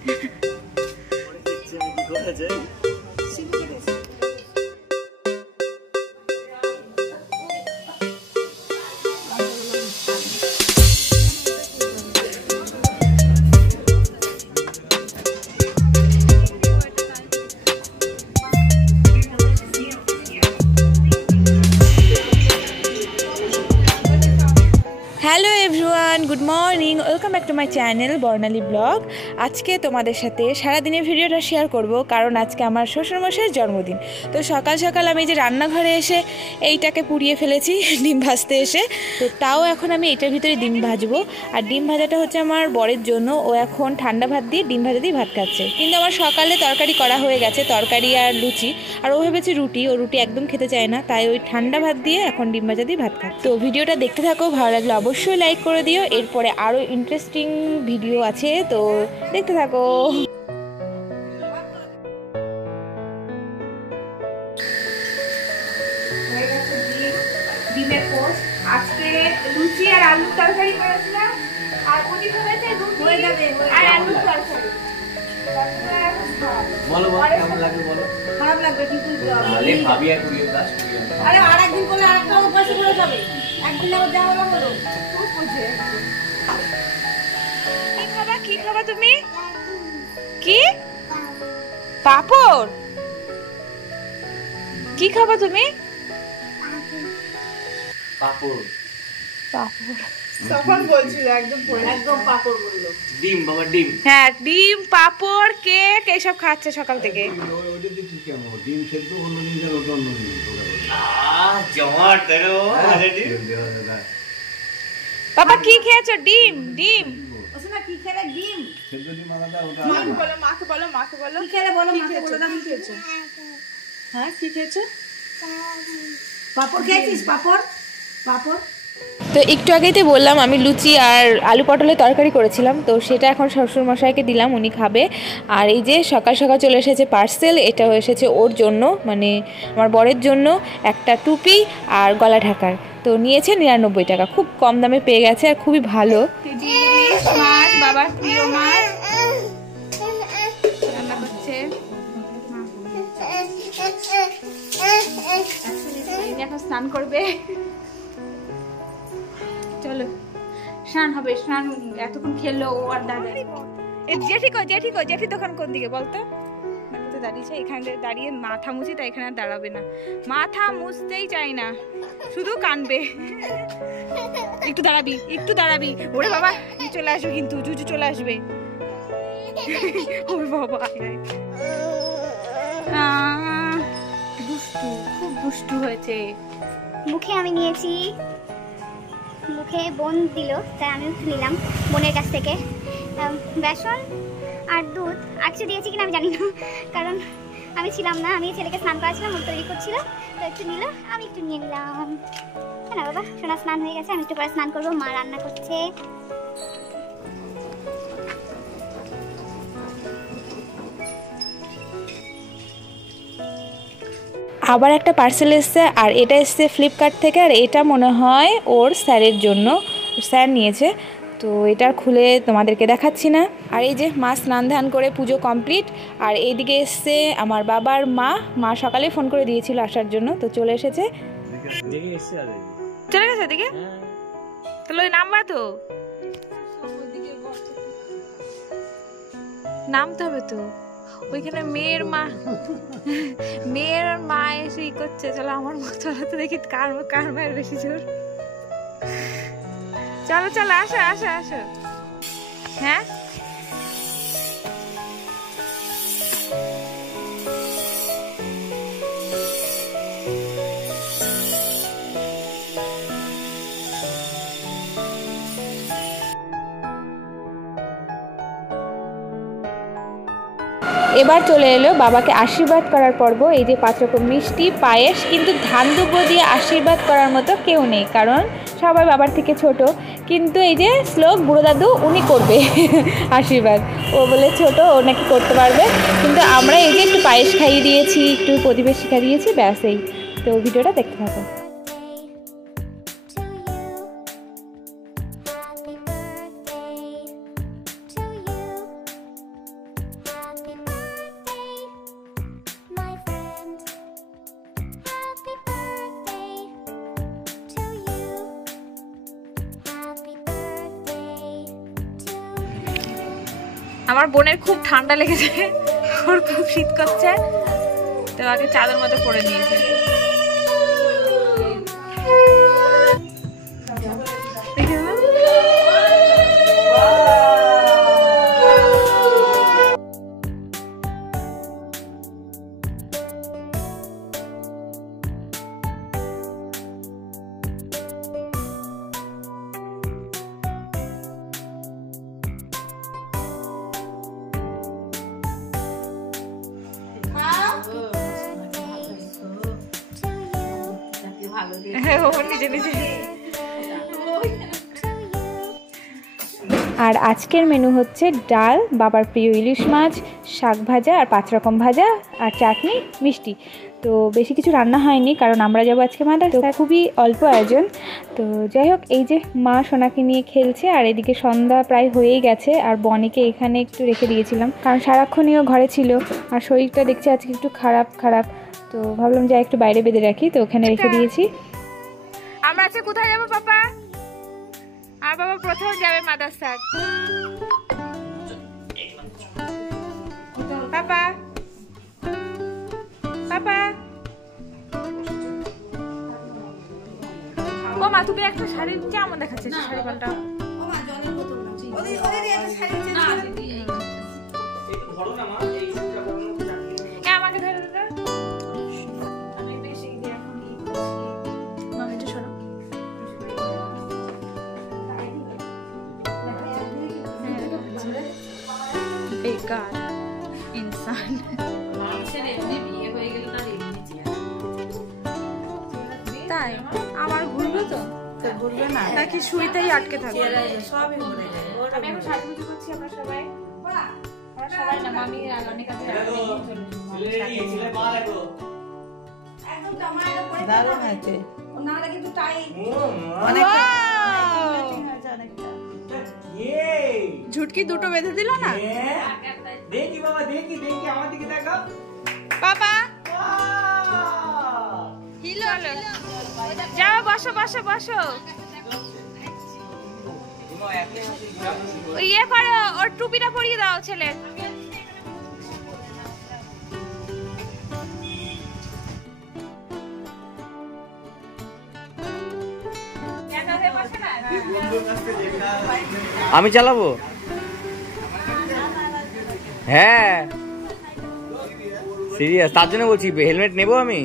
Hello everyone, good morning, welcome back to my channel Barnali blog. আজকে তোমাদের সাথে সারাদিনের ভিডিওটা শেয়ার করব, কারণ আজকে আমার শ্বশুরমশাইয়ের জন্মদিন। তো সকাল সকাল আমি যে রান্নাঘরে এসে এইটাকে পুড়িয়ে ফেলেছি ডিম ভাজতে এসে। তো তাও এখন আমি এটার ভিতরে ডিম ভাজবো। আর ডিম ভাজাটা হচ্ছে আমার বরের জন্য, ও এখন ঠান্ডা ভাত দিয়ে ডিম ভাজা দিয়ে ভাত খাচ্ছে। কিন্তু আমার সকালে তরকারি করা হয়ে গেছে, তরকারি আর লুচি। আর ও ভেবেছে রুটি, ও রুটি একদম খেতে চায় না, তাই ওই ঠান্ডা ভাত দিয়ে এখন ডিম ভাজা দিয়ে ভাত খাচ্ছে। তো ভিডিওটা দেখতে থাকো, ভালো লাগলে অবশ্যই লাইক করে দিও। এরপরে আরও ইন্টারেস্টিং ভিডিও আছে, তো দেখতে থাকো। ডিমের পোস্ট আজকে লুচি আর আলুর তরকারি করেছিলাম, আর উনি করেছে রুটি আর আলুর তরকারি। বলো বলো কেমন লাগবে বলো। খারাপ লাগবে কিন্তু আরে ভাবি আর কুড়িয়ে দাস কুড়িয়ে। আরে আরেকদিন করলে আরেকটা উপাস করে যাবে, একদিন আবার যাওয়া না বলো। খুব বুঝে কি খাবা তুমি? কি পাপড়? কি খাবা তুমি? পাপড়। পাপড় তখন বলছিল একদম পাপড় বললো। ডিম বাবা ডিম। হ্যাঁ, ডিম, পাপড়, কেক এইসব খাচ্ছে সকাল থেকে। ডিম সেদ্ধ অন্যদিন যার ওটা অন্যদিন জমাট দেখো বাবা কি খেয়েছো? ডিম। ডিম কি খেলে? ডিম সেদ্ধ ডিম আলাদা ওটা মাকে বলো কি খেলে বলো, মাকে বলে দাও কি খেয়েছো। হ্যাঁ কি খেয়েছো? পাপড় খেয়েছিস? পাপড়। তো একটু আগেই তো বললাম আমি লুচি আর আলু পটলের তরকারি করেছিলাম, তো সেটা এখন শ্বশুরমশাইকে দিলাম, উনি খাবে। আর এই যে সকাল সকাল চলে এসেছে পার্সেল, এটা এসেছে ওর জন্য, মানে আমার বরের জন্য একটা টুপি আর গলা ঢাকার। তো নিয়েছে 99 টাকা, খুব কম দামে পেয়ে গেছে আর খুবই ভালো। মাছ, বাবার প্রিয় মাছ রান্না করছে। এখন স্নান করবে, চলো স্নান হবে। স্নান এতক্ষণ খেললো ও আর দাদা। জেঠি দোকান কোন দিকে বলতো? দাঁড়িয়েছে এখানে, দাঁড়িয়ে মাথা মুছি, তাই এখানে দাঁড়াবে না, মাথা মুছতেই চাই না, শুধু কানবে। একটু দাঁড়াবি। ওরে বাবা চলে আসবে, কিন্তু জুজু চলে আসবে। ওরে বাবা দুষ্টু, খুব দুষ্টু হয়েছে। মুখে আমি নিয়েছি, মুখে বোন দিল, তাই আমিও নিলাম বোনের কাছ থেকে। বেসন আর দুধ আর কিছু দিয়েছি কিনা আমি জানি না, কারণ আমি ছিলাম না, আমি ছেলেকে স্নান করাছিলাম, মুখ তৈরি করছিল, তো একটু নিল, আমি একটু নিয়ে নিলাম। না বাবা, সোনা স্নান হয়ে গেছে, আমি একটু পরে স্নান করবো, মা রান্না করছে। আবার একটা পার্সেল এসছে, আর এটা এসছে ফ্লিপকার্ট থেকে, আর এটা মনে হয় ওর স্যারের জন্য, স্যার নিয়েছে। তো এটা খুলে তোমাদেরকে দেখাচ্ছি না। আর এই যে মা স্নান ধান করে পুজো কমপ্লিট। আর এইদিকে এসছে আমার বাবার মা সকালে ফোন করে দিয়েছিল আসার জন্য, তো চলে এসেছে। চলে গেছে এদিকে, তাহলে ওই নামবা তো, নামতে হবে তো। ওইখানে মেয়ের মা এসে ই করছে, চলো আমার মা, চলো তো দেখি কার মায়ের বেশি জোর। চলো আসো। হ্যাঁ এবার চলে এলো বাবাকে আশীর্বাদ করার পর্ব। এই যে 5 রকম মিষ্টি, পায়েস, কিন্তু ধান দুব্বো দিয়ে আশীর্বাদ করার মতো কেউ নেই, কারণ সবাই বাবার থেকে ছোট। কিন্তু এই যে শ্লোক বুড়ো দাদু, উনি করবে আশীর্বাদ, ও বলে ছোট, ও নাকি করতে পারবে। কিন্তু আমরা এই যে একটু পায়েস খাইয়ে দিয়েছি, একটু প্রতিবেশী খাইয়েছি, ব্যাস এই। তো ভিডিওটা দেখতে থাকো। আমার বোনের খুব ঠান্ডা লেগেছে, ওর খুব শীত করছে, তো আগে চাদর মতো পরে নিয়েছে। আর আজকের মেনু হচ্ছে ডাল, বাবার প্রিয় ইলিশ মাছ, শাক ভাজা আর 5 রকম ভাজা আর চাটনি, মিষ্টি। তো বেশি কিছু রান্না হয়নি কারণ আমরা যাবো আজকে মাদ্রাসা, খুবই অল্প আয়োজন। তো যাই হোক, এই যে মা সোনাকে নিয়ে খেলছে আর এদিকে সন্ধ্যা প্রায় হয়েই গেছে। আর বনিকে এখানে একটু রেখে দিয়েছিলাম কারণ সারাক্ষণইও ঘরে ছিল আর শরীরটা দেখছি আজকে একটু খারাপ, তো ভাবলাম যে একটু বাইরে বেঁধে রাখি, তো ওখানে রেখে দিয়েছি। আমরা আজকে কোথায় যাবো পাপা? আর বাবা প্রথম যাবে মাদ্রাসা। পাপা পাপা ও মা, তুমি একটা শাড়ি কেমন দেখাচ্ছে? শাড়ি পাল্টা। আমাকে ধরে দাদা, আমি বেশি মামিটা সরো। বেকার ইনসান। তাই আমার ঘুরবে তো? ঘুরবে না নাকি শুইতেই আটকে থাকবে? সবই ঘুরে যাবে। আমি এখন সাজুগুজু করছি, আমরা সবাই না, মামি আর অনেক কাছে দারুণ আছে। ওনারা কিন্তু টাইট অনেক ঝুটকি দুটো বেঁধে দিল না? দেখি বাবা, দেখি আমার দিকে দেখো বাবা। যাও, বসো বসো বসো। ইয়ে করো, ওর টুপিটা পরিয়ে দাও ছেলের। আমি চালাবো? হ্যাঁ সিরিয়াস, তার জন্য বলছি হেলমেট নেবো আমি।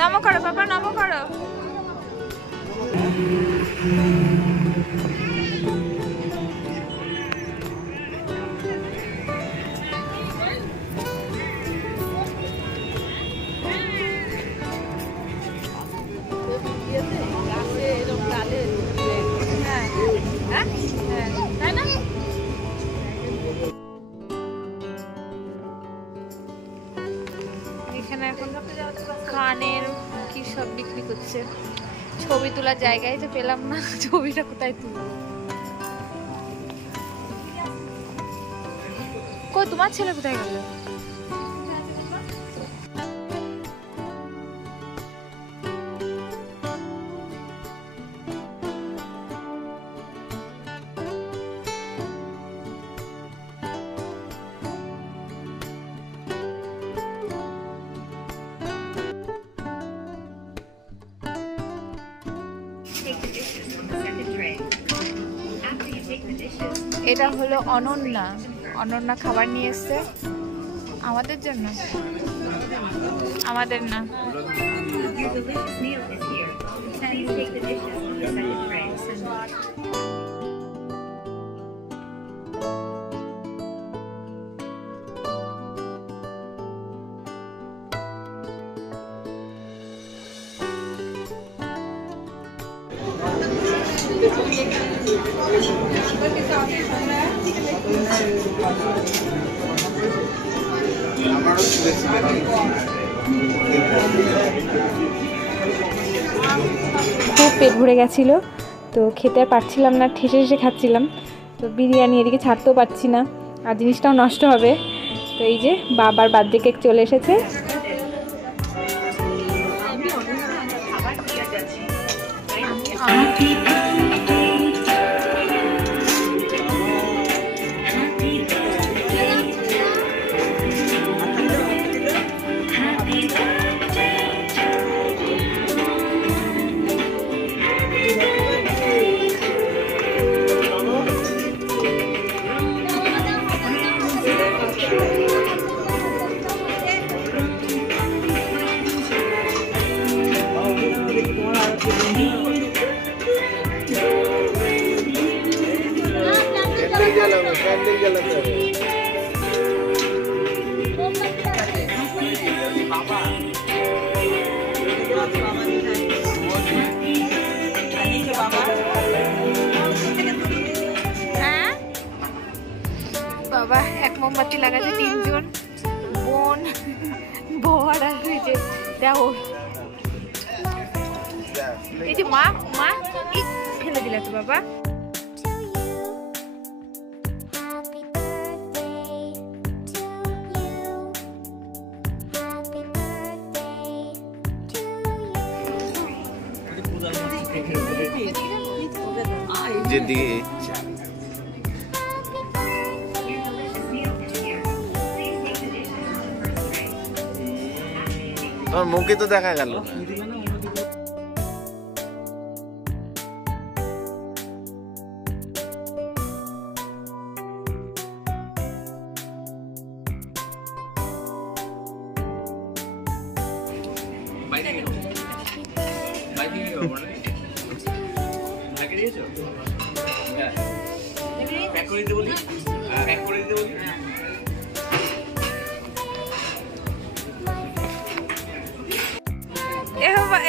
নমো করো বাবা, নমো করো। এখানে এখন কানের কি সব বিক্রি করছে। ছবি তোলার জায়গায় তো পেলাম না, ছবিটা কোথায় তুলবো? কই তোমার ছেলে কোথায় গেল? এটা হলো অনন্যা খাবার নিয়ে এসছে আমাদের জন্য, আমাদের না। খুব পেট ভরে গেছিলো, তো খেতে আর পারছিলাম না, ঠেসে ঠেসে খাচ্ছিলাম। তো বিরিয়ানি এদিকে ছাড়তেও পারছি না, আর জিনিসটাও নষ্ট হবে। তো এই যে বাবার বার্থডে কেক চলে এসেছে। বাবা এক মোমবাতি লাগাচ্ছে, 3 জন, বোন, বর আর এই যে দেওর। এই যে মা মা ফেলে দিলে তো বাবা। যেদিকে তোমার মুখে তো দেখা গেল না।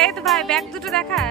এই তো ভাই ব্যাগ দুটো দেখা।